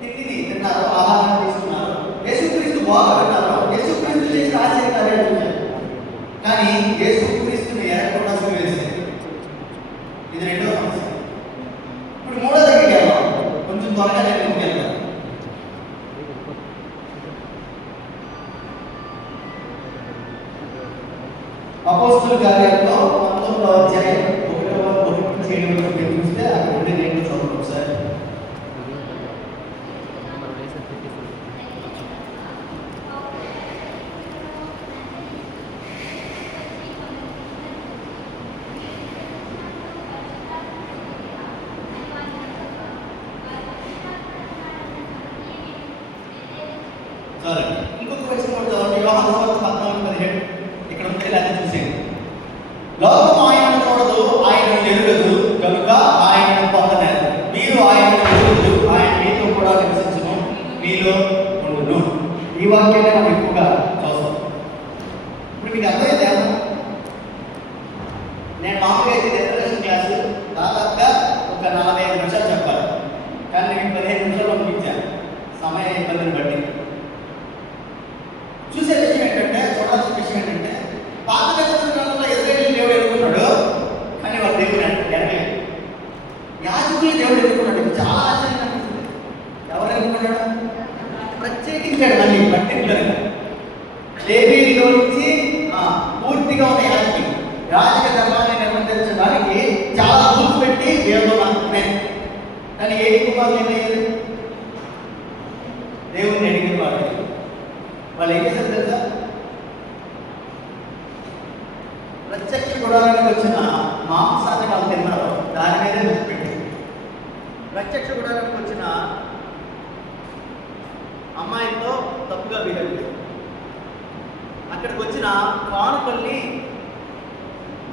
తిండిని తిన్నారు, ఆహారాన్ని తీసుకున్నారు, యేసుక్రీస్తు బాగా విన్నారు, యేసుక్రీస్తు చేసిన ఆశ్చర్యకార్యాలు చూశారు. కానీ యేసుక్రీస్తుని ఎరగకుండా వేశారు. ఇది రెండో సమస్య. ఇప్పుడు మూడో దగ్గరికి వెళ్దాం, కొంచెం త్వరగా నేను ముందుకెళ్తాను. అపోస్తలుల కార్యాల్లో 19వ అధ్యాయం 1-7 చూస్తే అక్కడ ఉండి నేను చదువుతాను ఒకసారి. సరే, ఇంకొక వచ్చిన యోహాను సువార్త 14:17 ఇక్కడ ఉంది. ఇలా చూసేది, లోకము ఆయనను చూడదు, ఆయనను ఎరుగదు, కనుక ఆయనను పొందలేదు. మీరు ఆయనను ఎరుగదు, ఆయన మీతో కూడా నివసించును, మీలో ఉండును. ఈ వాక్యాన్ని మనం ఎక్కువగా చూస్తాం. ఇప్పుడు మీకు అర్థమైతే నేను మామూలుగా అయితే ఇంట్రడక్షన్ క్లాసు దాదాపుగా ఒక 45 నిమిషాలు చెప్పాలి, కానీ నేను 15 నిమిషాలు పంపించాను సమయ ఇబ్బందిని బట్టి. చూసే విషయం ఏంటంటే, చూడాల్సిన విషయం ఏంటంటే, పాత నిబంధనలో ఇశ్రాయేలు దేవుడు ఎన్నుకున్నాడు, కానీ వాడు దేవుడు ఎరగలేదు. యాజకులు దేవుడు ఎన్నుకున్నాడు. ఇది చాలా ఆశ్చర్యం అనిపిస్తుంది. ఎవరు ఎన్నుకున్నాడు? ప్రత్యేకించాడు. మళ్ళీ పర్టికులర్గా లేవీయుల్లో నుంచి పూర్తిగా ఉన్న యాజకులు రాజకీయ ధర్మాన్ని నిర్వర్తించడానికి చాలా రూల్స్ పెట్టి దేవుడు మాత్రమే. కానీ ఏది కుమారులు ఏమయ్యారు? దేవుడిని అడిగిన వాళ్ళు ఏం చేశారు తెలుసా? ప్రత్యక్ష గుడారానికి వచ్చిన మాంసాన్ని వాళ్ళు తిన్నారు, దాని మీదే పెట్టారు. ప్రత్యక్ష గుడారానికి వచ్చిన అమ్మాయితో తప్పుగా బిహేవ్ చేశారు. అక్కడికి వచ్చిన కానుకల్ని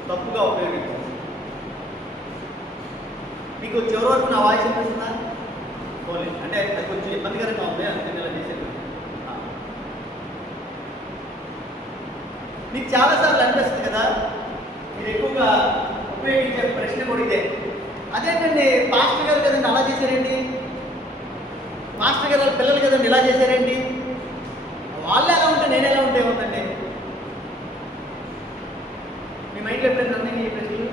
తప్పుగా ఉపయోగించారు. మీకు చివరి వరకు నా వాయిస్ అనిపిస్తుందా? పోలేదు అంటే అది కొంచెం ఇబ్బందికరంగా ఉంది, అందుకని ఇలా చేసేది. మీకు చాలాసార్లు అనిపిస్తుంది కదా, మీరు ఎక్కువగా ఉపయోగించే ప్రశ్న కూడా ఇదే. అదేంటండి, పాస్టర్ గారు కదండి అలా చేశారేంటి, మాస్టర్ గారు పిల్లలు కదండి ఇలా చేశారేంటి, వాళ్ళు ఎలా ఉంటే నేను ఎలా ఉంటే ఉందండి. మీ మైండ్లో ఎప్పుడైనా ఉన్నాయి ఈ ప్రశ్నలు?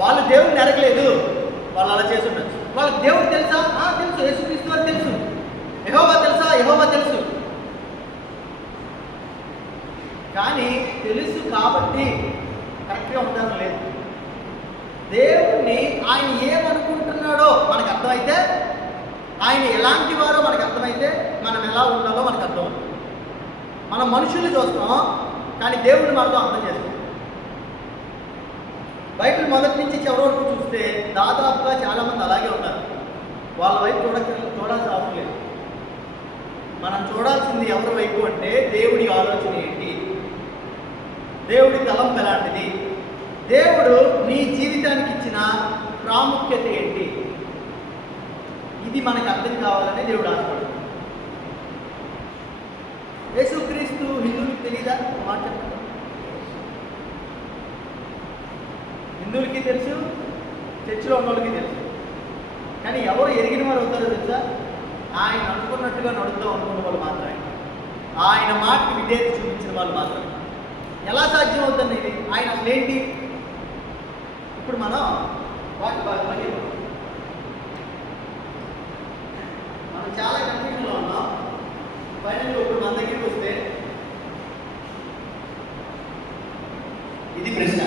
వాళ్ళు దేవుడిని ఎరగలేదు, వాళ్ళు అలా చేసి ఉండొచ్చు. వాళ్ళకి దేవుడు తెలుసా? తెలుసు. యేసుక్రీస్తు వారు తెలుసు. యెహోవా తెలుసా? యెహోవా తెలుసు. కానీ తెలుసు కాబట్టి కరెక్ట్గా ఉండడం లేదు. దేవుణ్ణి ఆయన ఏమనుకుంటున్నాడో మనకు అర్థమైతే, ఆయన ఎలాంటి వారో మనకు అర్థమైతే, మనం ఎలా ఉండాలో మనకు అర్థం. మనం మనుషుల్ని చూస్తాం, కానీ దేవుడిని మాత్రం అర్థం చేస్తాం. బైబిల్ మొదటి నుంచి చివరి వరకు చూస్తే దాదాపుగా చాలామంది అలాగే ఉన్నారు. వాళ్ళ వైపు చూడాల్సిన అవసరం లేదు. మనం చూడాల్సింది ఎవరి వైపు అంటే, దేవుడి ఆలోచన ఏంటి, దేవుడి తలంపు ఎలాంటిది, దేవుడు నీ జీవితానికి ఇచ్చిన ప్రాముఖ్యత ఏంటి, ఇది మనకు అర్థం కావాలని దేవుడు ఆశపడు. యేసుక్రీస్తు హిందువులకు తెలీదా? మాట చెప్పండి. హిందువులకి తెలుసు, చర్చిలో ఉన్న వాళ్ళకి తెలుసు. కానీ ఎవరు ఎరిగిన వారు అవుతారో తెలుసా? ఆయన అనుకున్నట్టుగా నడుద్దాం అనుకున్న వాళ్ళు మాత్రమే, ఆయన మాటకి విధేయత చూపించిన వాళ్ళు మాత్రమే. ఎలా సాధ్యం అవుతుంది ఇది? ఆయన అసలు ఏంటి? ఇప్పుడు మనం వాటి భాగంలోకి మనం చాలా కన్ఫ్యూజన్లో ఉన్నాం. ఫైనల్గా ఇప్పుడు మన దగ్గరికి వస్తే ఇది ప్రశ్న.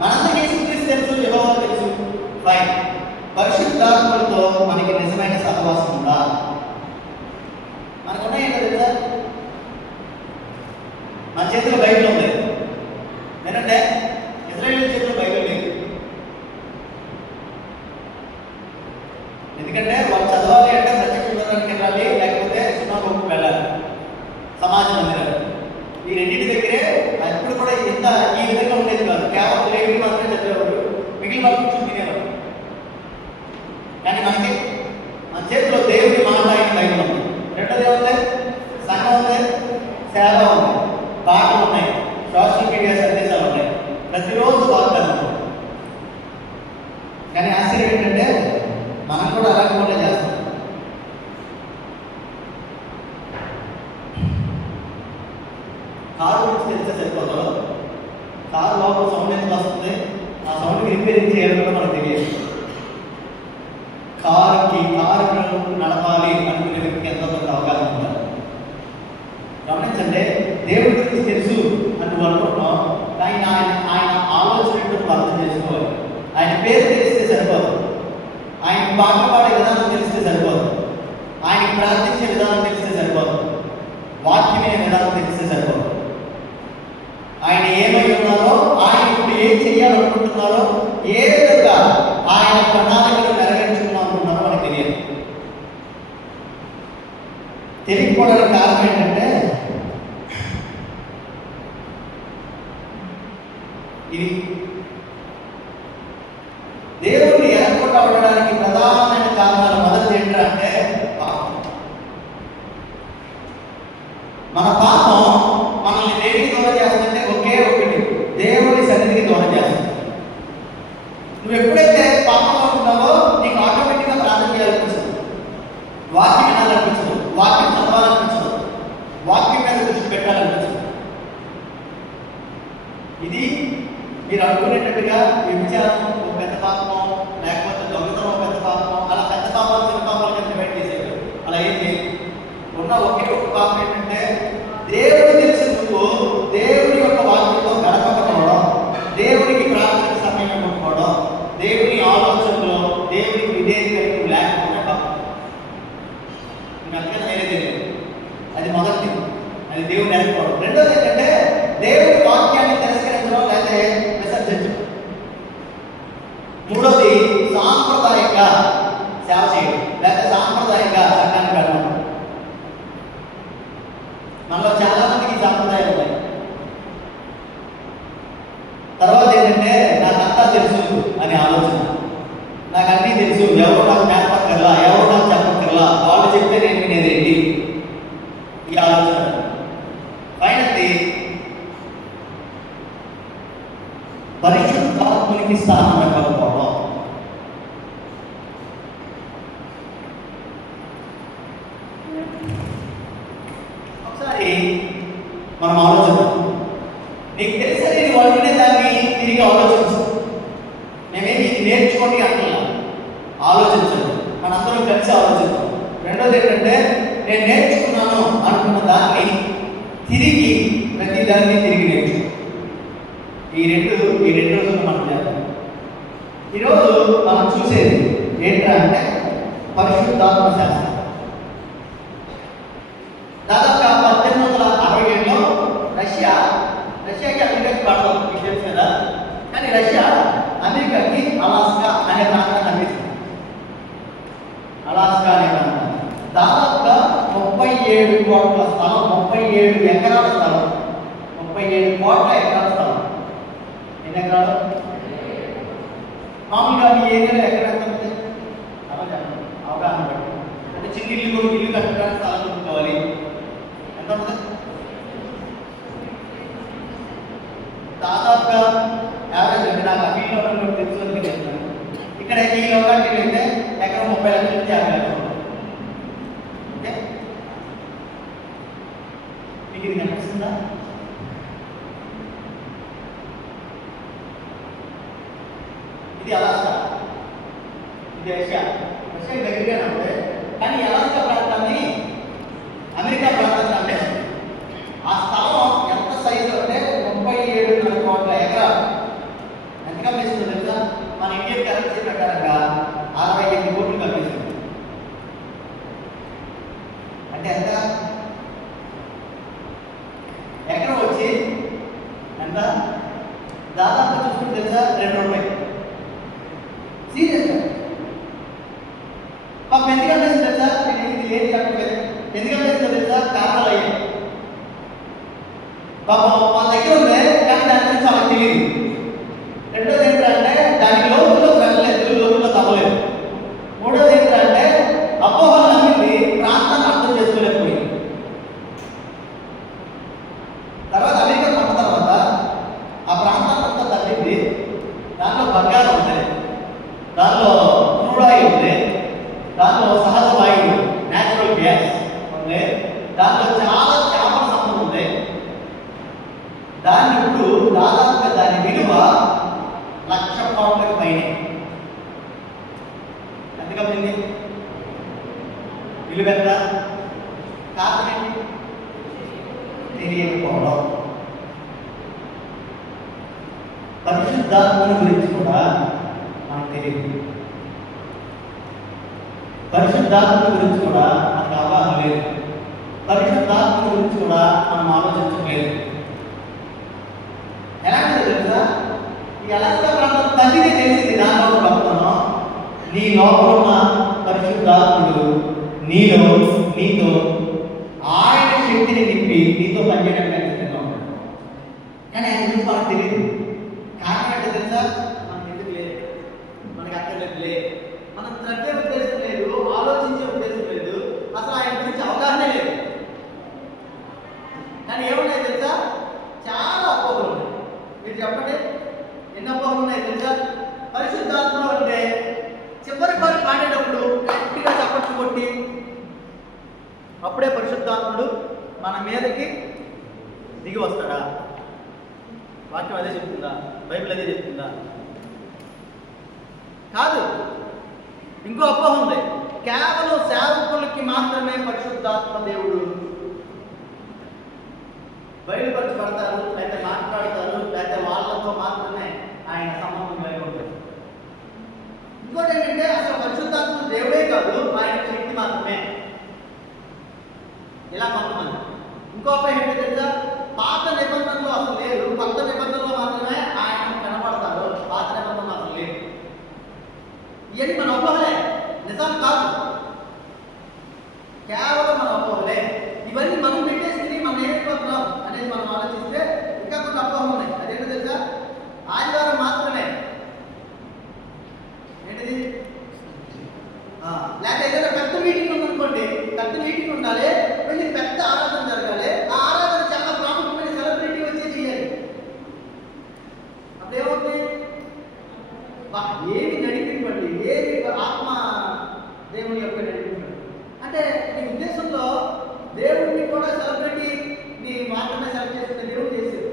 మనందరికీ యేసుక్రీస్తు తెలుసు, యెహోవా తెలుసు, ఫైన్. పరిశుద్ధాత్మలతో మనకి నిజమైన సహవాసం ఉందా? మనకు ఉన్నాయంటే తెలుసా? మన చేతిలో బైబిల్ ఉంది. ఏంటంటే ఇశ్రాయేలు చేతిలో బైబిల్ లేదు. ఎందుకంటే వాళ్ళు చదవాలి అంటే ప్రత్యక్ష గుడారానికి వెళ్ళాలి, లేకపోతే సున్నాగోగుకు వెళ్ళాలి, సమాజ మందిరాలు. ఈ రెండింటి దగ్గరే ఎప్పుడు కూడా ఇంత ఈ విధంగా ఉండేది కాదు. కేవలం లేవి మాత్రమే చదివేవాడు, మిగిలిన వాళ్ళు కూర్చొని తినేవాడు. కానీ మనకి మన చేతిలో దేవుడి మాట అయిన బైబిల్ ఉంది. రెండోది ఏముంది? సంఘం ఉంది, సేవ ఉంది, పాటలు ఉన్నాయి, సోషల్ మీడియా సందేశాలు ఉన్నాయి. ప్రతిరోజు బాబు సౌండ్ ఎందుకు వస్తుంది, ఆ సౌండ్ రిపేరింగ్ చేయాలి కూడా మనకు తెలియదు. కారు నడపాలి అనుకునే వ్యక్తికి ఎంతో కొంత అవగాహన ఉండాలి. గమనించండి, దేవుడి గురించి తెలుసు అని నువ్వు అనుకుంటున్నావు, కానీ ఆయన ఆలోచన నువ్వు అర్థం చేసుకోవాలి. ఆయన పేరు తెలిస్తే సరిపోదు, ఆయన పాటలు పాడే విధానం తెలిస్తే సరిపోదు, ఆయన ప్రార్థించే విధానం తెలిస్తే సరిపోదు, వాక్యమైన విధానం తెలిస్తే సరిపోదు. ఆయన ఏమై ఉన్నారో, ఆయన ఇప్పుడు ఏం చేయాలనుకుంటున్నారో, ఏ విధంగా ఆయన ప్రణాళికలు నెరవేర్చుకున్నారనుకుంటున్నారో మనకు తెలియదు. తెలియకపోవడానికి కారణం ఏంటంటే ఇది దేవుడిని ఏర్పడ ఉండడానికి ప్రధానమైన కారణాలు మొదటి ఏంటంటే పాపం. మన పాపం మనల్ని దేనికి దూరం చేస్తుందంటే ఒకే ఒకటి, దేవుడి సన్నిధికి దూరం చేస్తుంది. నువ్వు ఎప్పుడైతే పాపంలో ఉన్నావో నీకు ఆటోమేటిక్గా ప్రార్థన చేయాలనిపించదు, వాక్యం వినాలనిపించదు, వాక్యం చదవాలనిపించదు, వాక్యం మీద దృష్టి పెట్టాలనిపించదు. ఇది మీరు అనుకునేటట్టుగా వ్యభిచారం ఒక పెద్ద పాపం, లేకపోతే దొంగతనం ఒక పెద్ద పాపం, అలా పెద్ద పాపాలు చిన్న పాపాలు కింద డివైడ్ చేసేది అలా ఏం చేయదు. ఉన్న ఒకే ఒక పాపం ఏంటంటే దేవుడు తెలిసి నువ్వు దేవుడి యొక్క వాక్యంతో గడపకపోవడం, దేవుడికి ప్రార్థన సమయం ఇవ్వకపోవడం, దేవుని ఆలోచనలో దేవుడికి విధేయత లేకపోవడం పాపం. నీకు అంతకన్నా వేరే తెలియదు. అది మొదటిది, అది దేవుడు నేర్చుకోవడం. రెండోది ఏంటంటే దేవుడి వాక్యాన్ని తిరస్కరించడం లేకపోతే విసర్జించడం. మూడోది సాంప్రదాయంగా సేవ చేయడం లేకపోతే సాంప్రదాయంగా చట్టాన్ని కడగడం. మనలో చాలా మందికి ఈ సాంప్రదాయాలు ఉన్నాయి. తర్వాత ఏంటంటే నాకంతా తెలుసు అనే ఆలోచన, నాకు అన్నీ తెలుసు, ఎవరు నాకు నేర్పక్కర్లా, ఎవరు నాకు చెప్పక్కర్లా, వాళ్ళు చెప్తే నేను వినేదేంటి, ఈ ఆలోచన. ఫైనల్లీ పరిశుద్ధాత్మనికి స్థానం ఇవ్వకపోవడం. ఒకసారి మనం ఆలోచిద్దాం. నీకు తెలిసే వాళ్ళు వినేదాన్ని తిరిగి ఆలోచించు. మేమేమి ఇది నేర్చుకోండి అంటున్నా, ఆలోచించండి. మనందరం కలిసి ఆలోచిద్దాం. రెండోది ఏంటంటే నేను నేర్చుకున్నాను అనుకున్న దాన్ని తిరిగి ప్రతి దాన్ని తిరిగి నేర్చుకో. ఈ రెండు రోజులు మనం చేద్దాం. ఈరోజు మనం చూసేది ఏంటంటే పరిశుద్ధాత్మ శాస్త్రం. దాదాపుగా 1867లో రష్యాకి అమెరికాకి పడతాం, మీకు తెలుసు కదా. కానీ రష్యా అమెరికాకి అలాస్కా అనే ప్రాంతాన్ని అందిస్తుంది. అలాస్కా అనే ప్రాంతం దాదాపుగా 37 కోట్ల స్థలం, 37 ఎకరాల స్థలం, 37 కోట్ల ఎకరాల స్థలం. ఎన్ని ఎకరాలు? మామూలుగా మీ ఏరియాలో ఎక్కడ ఎంత ఉంది అవగాహన బట్టి, అంటే చిన్న ఇల్లు కట్టడానికి స్థలం కొనుక్కోవాలి, ఎంత ఉంటుంది? దాదాపుగా యావరేజ్ అంటే నాకు ఆ ఫీల్డ్ లో తెలుసుకొని చెప్తాను. ఇక్కడ ఈ లోకానికి వెళ్తే ఎకరం 30 లక్షల నుంచి 50 లక్షలు ఉంటుంది. ఓకే, మీకు ఇది కనిపిస్తుందా? ఇది అలాస్కా, ఇది రష్యా దగ్గరగానే ఉంటుంది. కానీ అలాస్కా ప్రాంతాన్ని అమెరికా ప్రాంతాన్ని అంటేస్తుంది. ఆ స్థలం ఎంత సైజు అంటే 37 కోట్ల ఎకరాలు. ఎంత కనిపిస్తుంది తెలుసా? మన ఇండియన్ కరెన్సీ ప్రకారంగా 68 కోట్లు కనిపిస్తుంది. అంటే ఎంత? ఎకరం వచ్చి ఎంత? దాదాపు చూసుకుంటే తెలుసా 2 రూపాయలు. సీరియస్గా మాకు ఎందుకంటే తెలుసా, నేను ఇది ఏది చెప్పలేదు. ఎందుకంటే తెలుసా, కారణాలు అయ్యాయి. పాపం మా దగ్గర ఉందే కానీ దాని గురించి వాళ్ళకి తెలియదు. రెండోది ఏంటంటే దాని లోతుల్లో వెళ్ళలేదు, లోతుల్లో తప్పలేదు. మూడోది ఏంటంటే అపోహలు నమ్మింది, ప్రాంతాన్ని అర్థం చేసుకోలేకపోయింది. తర్వాత అమెరికా పడ్డ తర్వాత ఆ ప్రాంతాన్ని అంతా తగ్గింది. దాంట్లో బంగారం ఉంది, దానిలో క్రూడ్ ఆయిల్ ఉంది, దానిలో సహజ వాయువు న్యాచురల్ గ్యాస్ ఉంది, దాంట్లో చాలా చేపల సంపద ఉంది. దాన్ని ఇప్పుడు దాదాపుగా దాని విలువ పరిశుద్ధాత్మని గురించి కూడా మనకు తెలియదు. పరిశుద్ధాత్మని గురించి కూడా మనకు అవగాహన లేదు. పరిశుద్ధాత్మ గురించి కూడా మనం ఆలోచించలేదు. ఎలాంటిదో తెలుసా? ఈ అలస్కా ప్రాంతం తల్లికి తెలిసింది దానిలో గొప్పతనం. నీ లోపల ఉన్న పరిశుద్ధాత్ముడు నీతో ఆయన శక్తిని నింపి నీతో పనిచేయడానికి సిద్ధంగా ఉంటాడు. కానీ ఆయన గురించి మనకు తెలియదు. కారణం ఏంటో తెలుసా? మనకు ఎందుకు లేదు, మనకి అక్కర్లేదు లేదు, మనం శ్రద్ధే ఉద్దేశం లేదు, ఆలోచించే ఉద్దేశం లేదు, అసలు ఆయన గురించి అవగాహన లేదు. కానీ ఏమున్నాయి తెలుసా? చాలా అపోహలు ఉన్నాయి. మీరు చెప్పండి, ఎన్ని అపోహలు ఉన్నాయి తెలుసా? పరిశుద్ధాత్మలో ఉంటే చివరి పాటు పాడేటప్పుడు గట్టిగా చప్పట్లు కొట్టి అప్పుడే పరిశుద్ధాత్ముడు మన మీదకి దిగి వస్తాడా? వాక్యం అదే చెప్తుందా? బైబిల్ అదే చెప్తుందా? కాదు. ఇంకో అపోహ ఉంది. కేవలం సేవకులకి మాత్రమే పరిశుద్ధాత్మ దేవుడు బయలుపరచబడతారు, లేకపోతే మాట్లాడతారు, లేకపోతే వాళ్ళతో మాత్రమే ఆయన సంబంధం కలిగి ఉంటారు. ఇంకోటి ఏంటంటే అసలు పరిశుద్ధాత్మ దేవుడే కాదు, ఆయన శక్తి మాత్రమే. ఇలా కొంతమంది. ఇంకో ఏంటంటే తెలుసా? పాత నిబంధనలో అసలు లేదు, కొత్త నిబంధనలో మాత్రమే ఆయన కనబడతారు, పాత నిబంధనలు అసలు లేదు. ఇవన్నీ మన అపోహలే, నిజం కాదు, కేవలం మన అపోహలే. ఇవన్నీ మనం పెట్టేసి మనం ఏమైపోతున్నాం అనేది మనం ఆలోచిస్తే ఇంకా కొన్ని అపోహలు ఉన్నాయి. అదేంటో తెలుసా? ఆదివారం మాత్రమే ఏంటిది, లేకపోతే ఏదైనా పెద్ద మీటింగ్ ఉందనుకోండి, పెద్ద మీటింగ్ ఉండాలి, వెళ్ళి పెద్ద ఆరాధన జరగాలి, ఆ ఆరాధన చాలా ప్రాముఖ్యమైన సెలబ్రిటీ వచ్చి చేయాలి. అప్పుడేమవుతుంది? ఏమి నడిపించండి, ఏమి ఆత్మ దేవుని యొక్క నడిపించండి అంటే నీ ఉద్దేశంలో దేవుడిని కూడా సెలబ్రిటీని మాత్రమే సెలెక్ట్ చేసుకునే దేవుడు చేశాడు.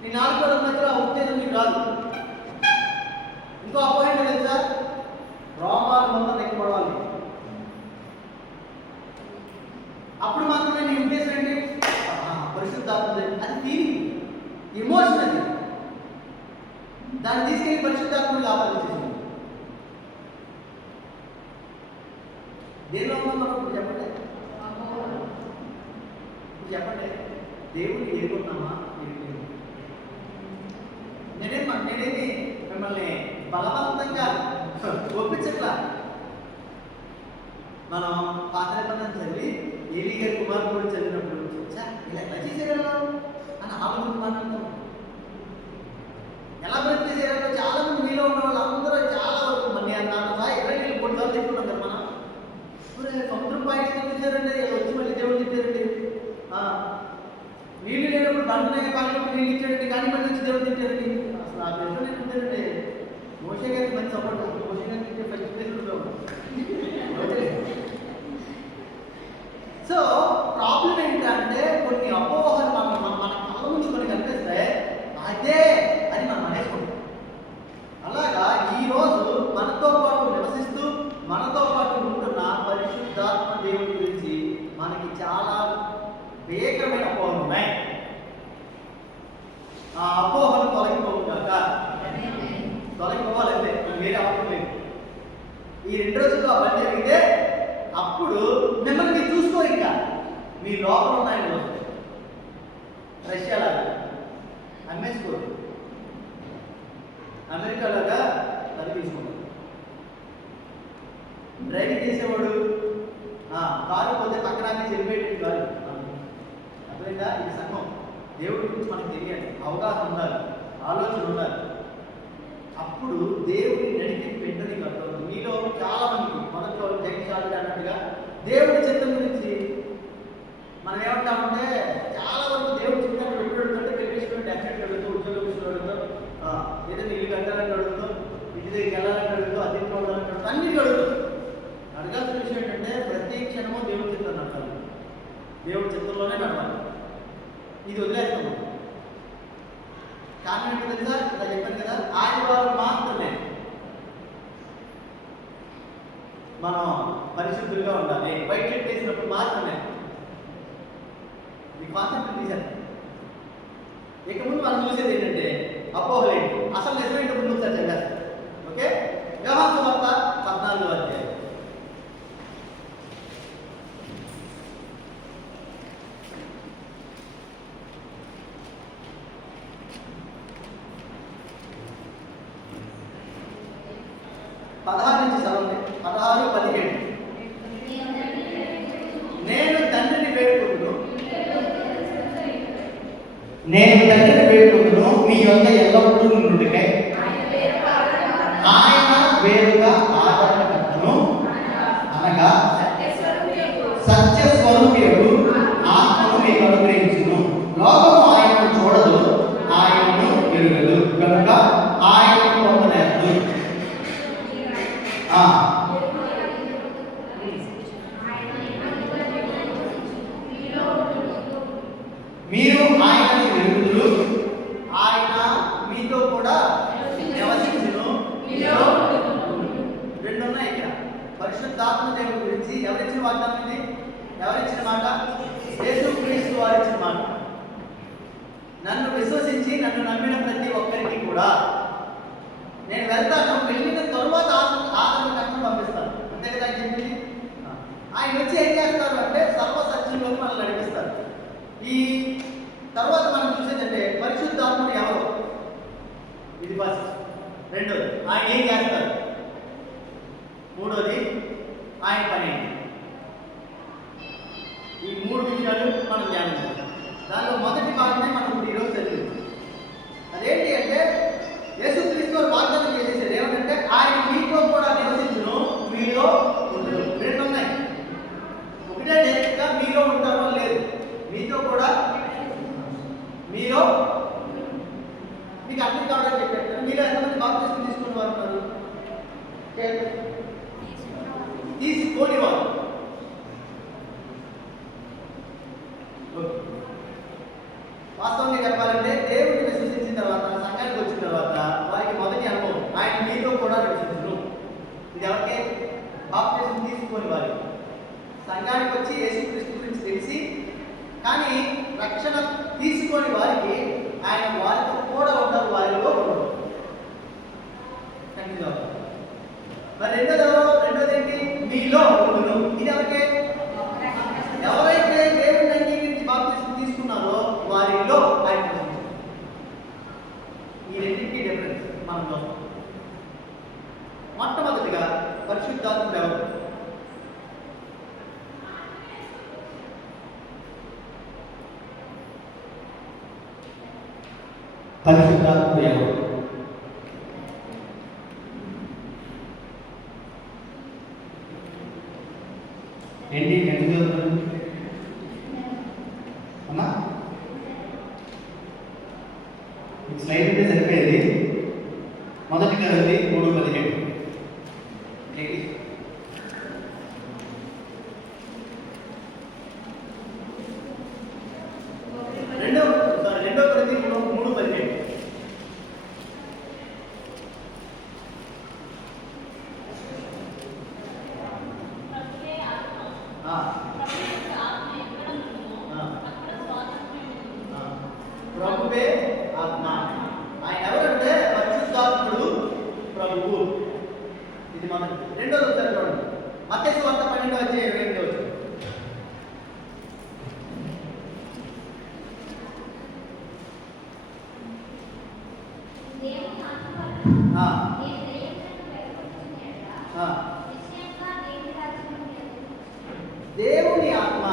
నీ 4 గోడల మధ్యలో ఆ ఉద్దేశం నీకు రాదు. ఇంకో అపోహ తెలుసా? రోమాలు మొత్తం లెక్కపడవాలి, అప్పుడు మాత్రమే నీ ఉద్దేశం ఏంటి? పరిశుద్ధాత్మ. అది ఫీలింగ్, ఎమోషన్. అది దాన్ని తీసుకెళ్ళి పరిశుద్ధాత్మని ఆపాదించేసింది. దేనిలో ఉన్నాం మనం? ఇప్పుడు చెప్పండి, చెప్పండి. దేవుడిని ఎదుర్కొన్నామా? నేనేమి మిమ్మల్ని బలవంతంగా ఒప్పించట్లా. మనం పాత నిబంధన చదివి ఏలీ గారి కుమారుడు చదివినప్పుడు ఇలా ఎలా చేసేయాలో అని ఆలోచన మాట్లాడుతాం. ఎలా బ్రతికేసేయాలో చాలా మంది మీలో ఉన్న వాళ్ళు అందరూ చాలా వరకు మన నాకు 20 ఏళ్ళు 3 సార్లు చెప్పుకుంటాం కదా మనం. సముద్రం పైకి చూసారండి, వచ్చి మళ్ళీ దేవుడు తిట్టారండి. నీళ్ళు లేనప్పుడు బండనే పక్కన నీళ్ళు ఇచ్చాడండి, కానీ మళ్ళీ వచ్చి దేవుడు తిట్టారండి. అసలు ఆ దేవుడు తిట్టారండి. మోషే గారికి మంచి సపోర్ట్, మోషే గారికి తిట్టే మంచి ప్లేస్లో. సో ప్రాబ్లం ఏంటంటే కొన్ని అపోహలు మన కళ్ళ నుంచి కొన్ని కనిపిస్తే అదే అని మనం అనేసుకుంటాం. అలాగా ఈరోజు మనతో పాటు నివసిస్తూ మనతో పాటు ఉంటున్న పరిశుద్ధాత్మ దేవుడి గురించి మనకి చాలా భీకరమైన అపోహలు ఉన్నాయి. ఆ అపోహలు తొలగిపోగాక తొలగిపోవాలంటే మనం వేరే అవసరం లేదు. ఈ 2 రోజుల్లో ఆ పని జరిగితే అప్పుడు మిమ్మల్ని మీరు చూసుకోరు, ఇంకా మీ లోపల ఉన్నాయని వస్తుంది. రష్యాలాగా అమ్మేసుకోరు, అమెరికాలాగా అది తీసుకుంటారు. డ్రైవింగ్ చేసేవాడు కారు పోతే పక్కన చెరిపేటట్టు కాదు. అర్థమైందా? ఇది సంఘం. దేవుడి గురించి మనకు తెలియాలి, అవగాహన ఉండాలి, ఆలోచన ఉండాలి. అప్పుడు దేవుడి నడిపి పెట్టని కట్టదు. మీలో చాలా మందికి మొదట్లో జగన్ అన్నట్టుగా దేవుడి చిత్తం గురించి మనం ఏమంటామంటే చాలా వరకు దేవుడి చిత్తాన్ని పెట్టుబడుతుంటే పెళ్లి డెఫినెట్ అడుగుతూ, ఉద్యోగ విషయంలో అడుగుతాం, ఏదైనా ఇల్లు కట్టాలని అడుగుతాం, ఇంటి దగ్గరికి వెళ్ళాలని అడుగుతాం, అద్దెకి వెళ్ళాలని అడుగుతాం, అన్నిటికీ అడుగుతాం. అడగాల్సిన విషయం ఏంటంటే ప్రతి క్షణము దేవుడి చిత్తం నడవాలి, దేవుడి చిత్తంలోనే నడవాలి. ఇది వదిలేస్తాము. కారణం ఏంటి తెలుసా? ఇలా చెప్పాను కదా, ఆదివారం మాత్రమే మనం పరిశుద్ధులుగా ఉండాలి, బయట వేసినప్పుడు మాత్రమే. ఈ కాన్సెప్ట్ తీశారు. ఇక ముందు మనం చూసేది ఏంటంటే అపోహలేంటి, అసలు నిజమేంటో ముందు ఒకసారి చదివేస్తాను. ఓకే, యోహాను సువార్త 14వ అధ్యాయం. పదహారు నుంచి చదవండి. 16, 17. నేను తండ్రిని వేడుకుంటును మీ యొక్క ఎల్లప్పుడూ నుండికై ఆయన వేరుగా ఆదరణకర్తను అనగా సత్యస్వరూపియుడు ఆత్మను మీకు అనుగ్రహించును. లోకము ఆయనను చూడదు, ఆయనను ఎరుగదు, కనుక ఆయనను పొందలేదు. మీరు ఆయనను ఎరుగుదురు, ఆయన మీతో కూడా నివసించును. రెండు ఉన్నాయి ఇక్కడ. పరిశుద్ధాత్మ దేవుని గురించి ఎవరిచ్చిన వాగ్దానం ఇది? ఎవరిచ్చిన మాట? యేసుక్రీస్తు వారిచ్చిన మాట. నన్ను విశ్వసించి నన్ను నమ్మిన ప్రతి ఒక్కరికి కూడా నేను వెళ్తాను, వెళ్ళిన తరువాత ఆదరణకర్తను పంపిస్తాను. అంతే కదా ఆయన చెప్పింది. ఆయన వచ్చి ఏం చేస్తారు అంటే సర్వ సత్యంలోకి మనల్ని నడిపిస్తారు. ఈ తర్వాత మనం చూసేదంటే పరిశుద్ధాత్ముడు ఎవరు, ఇది ఫస్ట్. రెండోది ఆయన ఏం చేస్తారు, మూడోది ఆయన పని ఏంటి. ఈ మూడు విషయాలు మనం ధ్యానం చేస్తాం. దానిలో మొదటి భాగమే మనం ఈరోజు చదివింది. అదేంటి అంటే యేసుక్రీస్తు వాగ్దానం చేసేసారు ఏమంటే ఆయన మీతో కూడా నివసించును, మీలో ఉండదు. రెండు ఉన్నాయి. ఒకటే డైరెక్ట్గా మీలో ఉంటారో లేదు, మీతో కూడా మీలో మీకు అర్థం కావడానికి చెప్పారు. మీలో ఎంతమంది బాప్తిస్మం తీసుకుని వారు ఉన్నారు? తీసుకోని వారు. వాస్తవంగా చెప్పాలంటే దేవుడిని విశ్వసించిన తర్వాత, సంఘానికి వచ్చిన తర్వాత వారికి మొదటి అనుభవం ఆయన మీతో కూడా నివసించును. ఇది ఎవరికి? బాప్తిస్మం తీసుకొని వారి. సంఘానికి వచ్చి యేసుక్రీస్తు గురించి తెలిసి కానీ రక్షణ తీసుకొని వారికి ఆయన వారితో కూడా ఉంటారు, వారిలో ఉండరు. మరి రెండోది ఏంటి? మీలో ఉండును. ఇది ఎవరికి? ఎవరైతే దేవుడిని అంగీకరించి బాప్తిస్మం తీసుకున్నారో వారిలో ఆయన. ఈ రెండింటికి డిఫరెన్స్ మనలో. మొట్టమొదటిగా పరిశుద్ధాత్ముడు ఎవరు? పరిశుద్ధాత్ముడు ఎవరు? ఏంటి ఎందుకు అమ్మా? స్లైడ్ ఉంటే సరిపోయేది. మొదటి కదండి 3:17. రెండో కొరింథీ 3:17. ప్రభువే ఆత్మ. ఆయన ఎవరంటే పరిశుద్ధాత్ముడు, ప్రభువు. ఇది మొదటి. రెండోది ఒకసారి చూడండి. మత్తయి సువార్త 12వ అధ్యాయం 28వ వచనం. దేవుని ఆత్మ.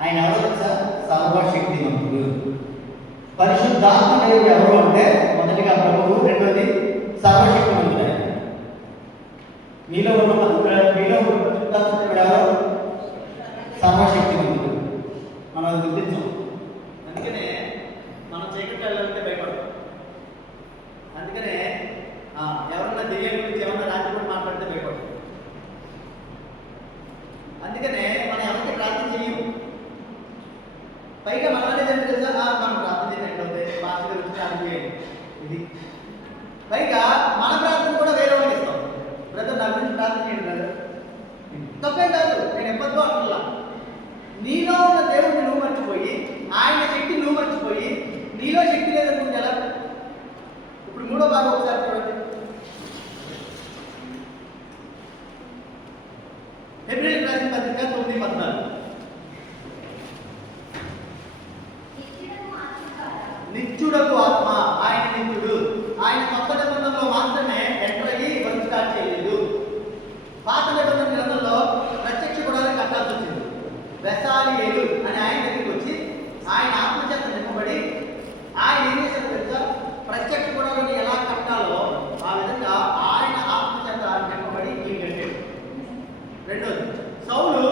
ఆయన ఎవరు సార్? సర్వశక్తిమంతుడు. పరిశుద్ధాత్మ దేవుడు ఎవరు అంటే మొదటిగా ప్రభువు, రెండోది సర్వశక్తిమంతుడు. మీలో ఉన్న పరిశుద్ధాత్ముడు ఎవరు? సర్వశక్తిమంతుడు. మనం అది గుర్తించాం. అందుకనే మనం చీకటి వెళ్ళాలంటే భయపడతాం. అందుకనే ఎవరన్నా దెయ్యం గురించి ఏమన్నా రాత్రిపూట మాట్లాడితే భయపడతాం. అందుకనే మనం ఎవరికి ప్రార్థన చేయము. పైగా మనల్ని తెలుసా, మనం ప్రార్థన చేయకపోతే మాస్టర్ గారు వచ్చి ప్రార్థన చేయండి. ఇది పైగా మన ప్రార్థన కూడా వేరే వాళ్ళకి ఇస్తాం. బ్రదర్ నా గురించి ప్రార్థన చేయండి బ్రదర్. తప్పేం కాదు, నేను ఎప్పటికో అంటున్నా. నీలో ఉన్న దేవుడిని నువ్వు మర్చిపోయి ఆయన శక్తి నువ్వు నిత్యుడకు ఆత్మ, ఆయన నిత్యుడు. ఆయన కొత్త నిబంధనలో మాత్రమే ఎంటర్ అయ్యి వర్క్ స్టార్ట్ చేయలేదు. పాత నిబంధన గ్రంథంలో ప్రత్యక్ష గుడారం కట్టాల్సి వచ్చింది. బెసాలియేలు అని ఆయన దగ్గరికి వచ్చి ఆయన ఆత్మచేత నింపబడి ఆయన ఏం చేశారు తెలుసా? ప్రత్యక్ష గుడారాన్ని ఎలా కట్టాలో ఆ విధంగా ఆయన ఆత్మచేత నింపబడి ఈ కట్టాడు. రెండోది, సౌలు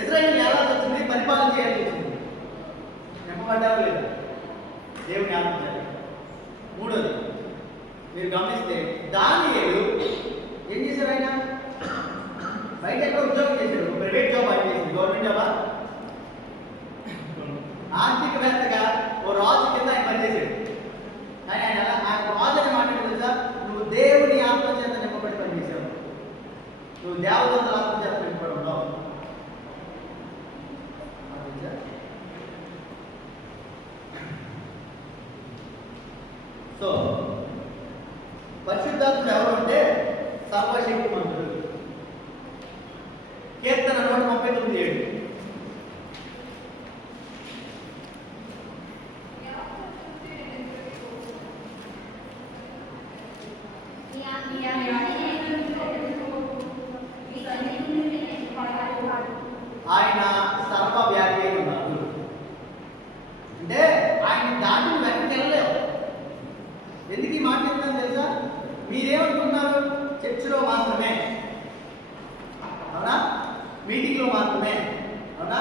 ఇజ్రాయేల్ ఎలా వచ్చింది? పరిపాలన చేయాల్సి వచ్చింది. నింపబడ్డారు లేదా? దేవుని ఆత్మచేత. మూడోది, మీరు గమనిస్తే దానియేలు ఏం చేశారు? ఆయన బయట ఎక్కడ ఉద్యోగం చేశాడు, ప్రైవేట్ జాబ్ ఆయన చేసింది. గవర్నమెంట్ జాబా? ఆర్థికవేత్తగా ఓ రాజు కింద ఆయన పనిచేశాడు. కానీ ఆయన రాజు అని మాట్లాడుతుందా? నువ్వు దేవుని ఆత్మచేత నింపబడి పనిచేశావు, నువ్వు దేవదూతల ఆత్మచేత నింపబడి ఉన్నావు. సో పరిశుద్ధాత్ముడు ఎవరు అంటే సర్వశక్తిమంతుడు. కీర్తన 139:7. ఆయన సర్వవ్యాపి అయి ఉన్నారు. అంటే ఆయన దాటిని వెనక్కి వెళ్ళలేవు. ఎందుకు ఈ మాట చెప్తాను తెలుసా? మీరేమనుకుంటున్నారు? చర్చిలో మాత్రమే, అవునా? మీటింగ్లో మాత్రమే, అవునా?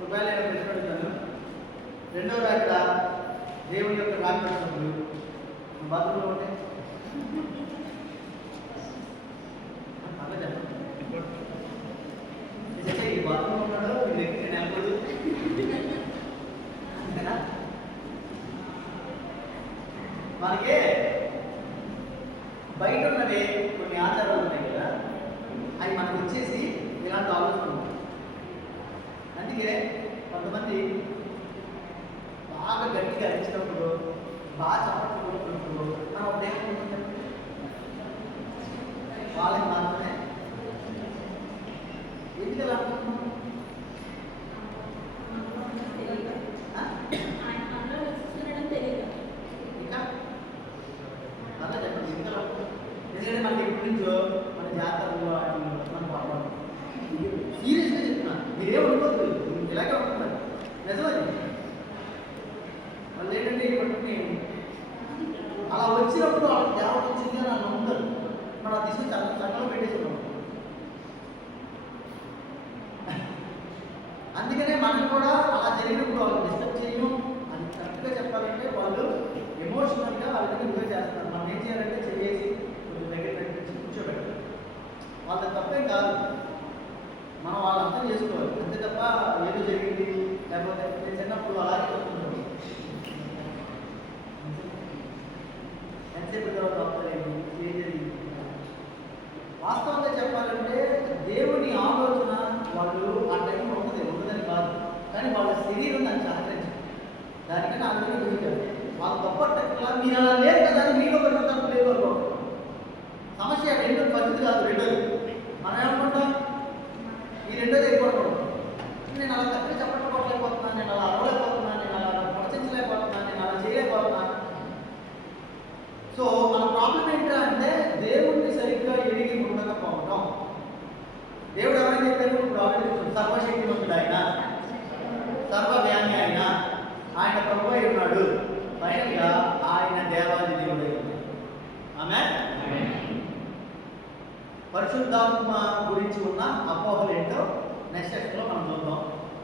ఒకవేళ నేను ప్రశ్న అడుగుతాను. రెండవ అక్కడ దేవుని యొక్క రాకపోయినప్పుడు బాత్రూంలో ఉంటే అలా చెప్పండి. ఈ బాత్రూంలో ఉన్నాడో మీ దగ్గర నెలకొడు అంతేనా? మనకే బయట ఉన్నవి కొన్ని ఆచారాలు ఉన్నాయి కదా, అవి మనకు వచ్చేసి ఇలాంటి ఆలోచన ఉంటుంది. అందుకే కొంతమంది బాగా గట్టిగా అరిచినప్పుడు, బాగా చప్పట్లు కొడుతున్నప్పుడు మనం ఒకటి ఏమనుకుంటాం? వాళ్ళకి మాత్రమే. ఎందుకు ఎలా అనుకుంటున్నాం? ఇంకా అలా చెప్పండి. ఎందుకు ఎలా? ఎందుకంటే మనకి ఎప్పటి నుంచో మన జాతరలో మనం పాల్గొన్నాం. సీరియస్గా చెప్తున్నాను, మీరేమనుకోవద్దు, ఇలాగే ఉంటున్నారు. నిజమది. వాళ్ళు ఏంటంటే ఇప్పటికి అలా వచ్చినప్పుడు వాళ్ళకి దేవత వచ్చింది అని అలా ఉంటారు. మనం అది తీసుకుని చక్కలో పెట్టేస్తున్నాం. అందుకనే మనం కూడా అలా జరిగినప్పుడు వాళ్ళని డిస్టర్బ్ చేయము. అది కరెక్ట్గా చెప్పాలంటే వాళ్ళు ఎమోషనల్గా వాళ్ళ దగ్గర బిహేవ్ చేస్తున్నారు. మనం ఏం చేయాలంటే చేసి కొంచెం దగ్గర పెట్టించి కూర్చోబెట్టాలి. వాళ్ళ తప్పేం కాదు, మనం వాళ్ళు అర్థం చేసుకోవాలి. అంతే తప్ప ఏదో జరిగింది లేకపోతే నేను చిన్నప్పుడు అలాగే చెప్తున్నాను ఎంతసేపు తర్వాత వస్తలేదు ఏం జరిగింది. వాస్తవంగా చెప్పాలంటే దేవుని ఆలోచన వాళ్ళు ఆ టైంలో ఉండదని కాదు, కానీ వాళ్ళ శరీరం దాన్ని సహకరించారు. దానికన్నా అందరికీ గురించారు. వాళ్ళు తప్పట్లా మీరు అలా లేదు కదా అని మీలో ఒక తప్పు లేదు అనుకోండి. సమస్య రెండో పరిస్థితి కాదు. రెండోది మనం ఏమనుకుంటాం? ఈ రెండోది అయిపోవడం. నేను అలా తక్కువ చెప్పకపోవట్లేకపోతున్నాను, నేను అలా అరవలేకపోతున్నాను, నేను అలా ప్రవచించలేకపోతున్నాను, నేను అలా చేయలేకపోతున్నాను. సో మన ప్రాబ్లం ఏంటంటే దేవుణ్ణి సరిగ్గా ఎరిగి ఉండకపోవడం. దేవుడు ఎవరైనా చెప్పారు? ఇప్పుడు ఆల్రెడీ సర్వశక్తిమంతుడు ఆయన, సర్వవ్యామి ఆయన, ఆయన ప్రభు అయి ఉన్నాడు. పైగా ఆయన దేవాది దేవుడు అయి ఉన్నాడు. ఆమేన్. పరిశుద్ధాత్మ గురించి ఉన్న అపోహలు ఏంటో నెక్స్ట్ సెక్షన్లో మనం చూద్దాం.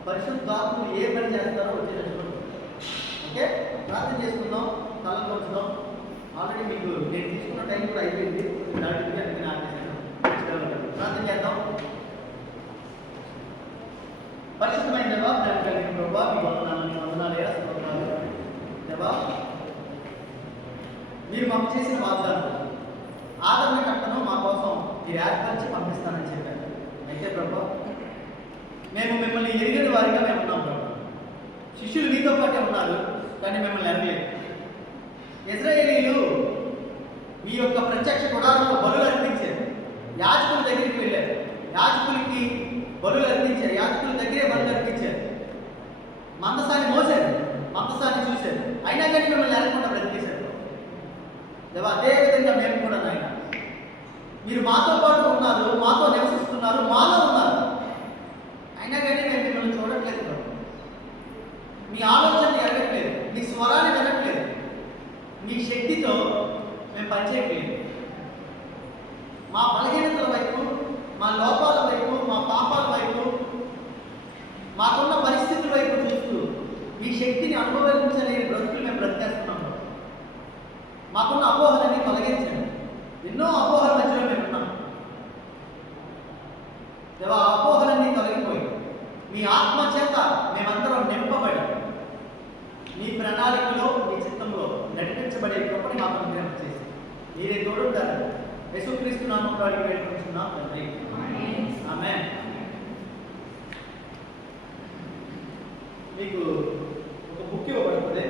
పరిశుద్ధాత్మలు ఏ పని చేస్తారో వచ్చే సెక్షన్లో. ఓకే, ప్రార్థన చేసుకుందాం, తల ఉంచుదాం. ఆల్రెడీ మీకు నేను తీసుకున్న టైం కూడా అయిపోయింది. దాటికి అందుకే నాకు ప్రార్థన చేద్దాం. పరిశుద్ధమైన దేవా, ప్రేమ కలిగిన ప్రభువా, మీ వందనాలు స్తోత్రాలు. దేవా, మీరు మాకు చేసిన వాగ్దానం ఆదరణ కట్టను మా కోసం మీరు ఏర్పరిచి పంపిస్తానని చెప్పారు. అయితే ప్రభా, మేము మిమ్మల్ని ఎరిగిన వారిగా మేము ఉన్నాం ప్రభా. శిష్యులు మీతో పాటే ఉన్నారు, కానీ మిమ్మల్ని ఎరగలేదు. ఇశ్రాయేలీయులు మీ యొక్క ప్రత్యక్ష గుడారంలో బలులు అర్పించారు. యాజకుల దగ్గరికి వెళ్ళారు, యాజకులకి బలులు అర్పించారు, యాజకుల దగ్గరే బలులు అర్పించారు. మందసాన్ని మోసారు. కానీ మిమ్మల్ని లేకుండా బ్రతికేశాడు. దేవా అదే విధంగా మేము కూడా నాయన మీరు మాతో పాటు ఉన్నారు, మాతో నివసిస్తున్నారు, మాలో ఉన్నారు, అయినా కానీ మేము మిమ్మల్ని చూడట్లేదు ప్రభు. మీ ఆలోచన ఎరగట్లేదు, మీ స్వరాన్ని వినట్లేదు, మీ శక్తితో మేము పనిచేయట్లేదు. మా బలహీనతల వైపు, మా లోపాల వైపు, మా పాపాల వైపు, మాకున్న పరిస్థితుల వైపు చూస్తూ మీ శక్తిని అనుభవించలేని బ్రతుకులు మేము బ్రతికేస్తున్నాము. మాకున్న అపోహలన్నీ తొలగించండి. ఎన్నో అపోహల మధ్యలో మేము ఉన్నాం దేవా. అపోహలన్నీ తొలగిపోయి మీ ఆత్మ చేత మేమందరం నింపబడి మీ ప్రణాళికలో, మీ చిత్తంలో నడిపించబడే కృపని మాకు అనుగ్రహం చేసి మీరే తోడుంటారు. యేసుక్రీస్తు నామములో అడిగి వేడుకుంటున్నాం తండ్రి, ఆమేన్. మీకు ఒక బుక్ ఇవ్వబడుతుంది.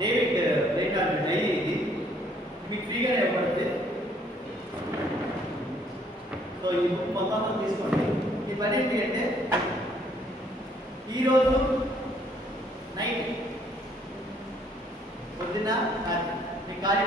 డేవిడ్ రేనాల్డ్ డైరీ ఇది మీకు ఫ్రీగానే ఇవ్వబడుతుంది. సో ఈ బుక్ మొత్తం తీసుకోండి. ఈ పని ఏంటి అంటే ఈరోజు నైట్ పొద్దున్న మీ ఖాళీ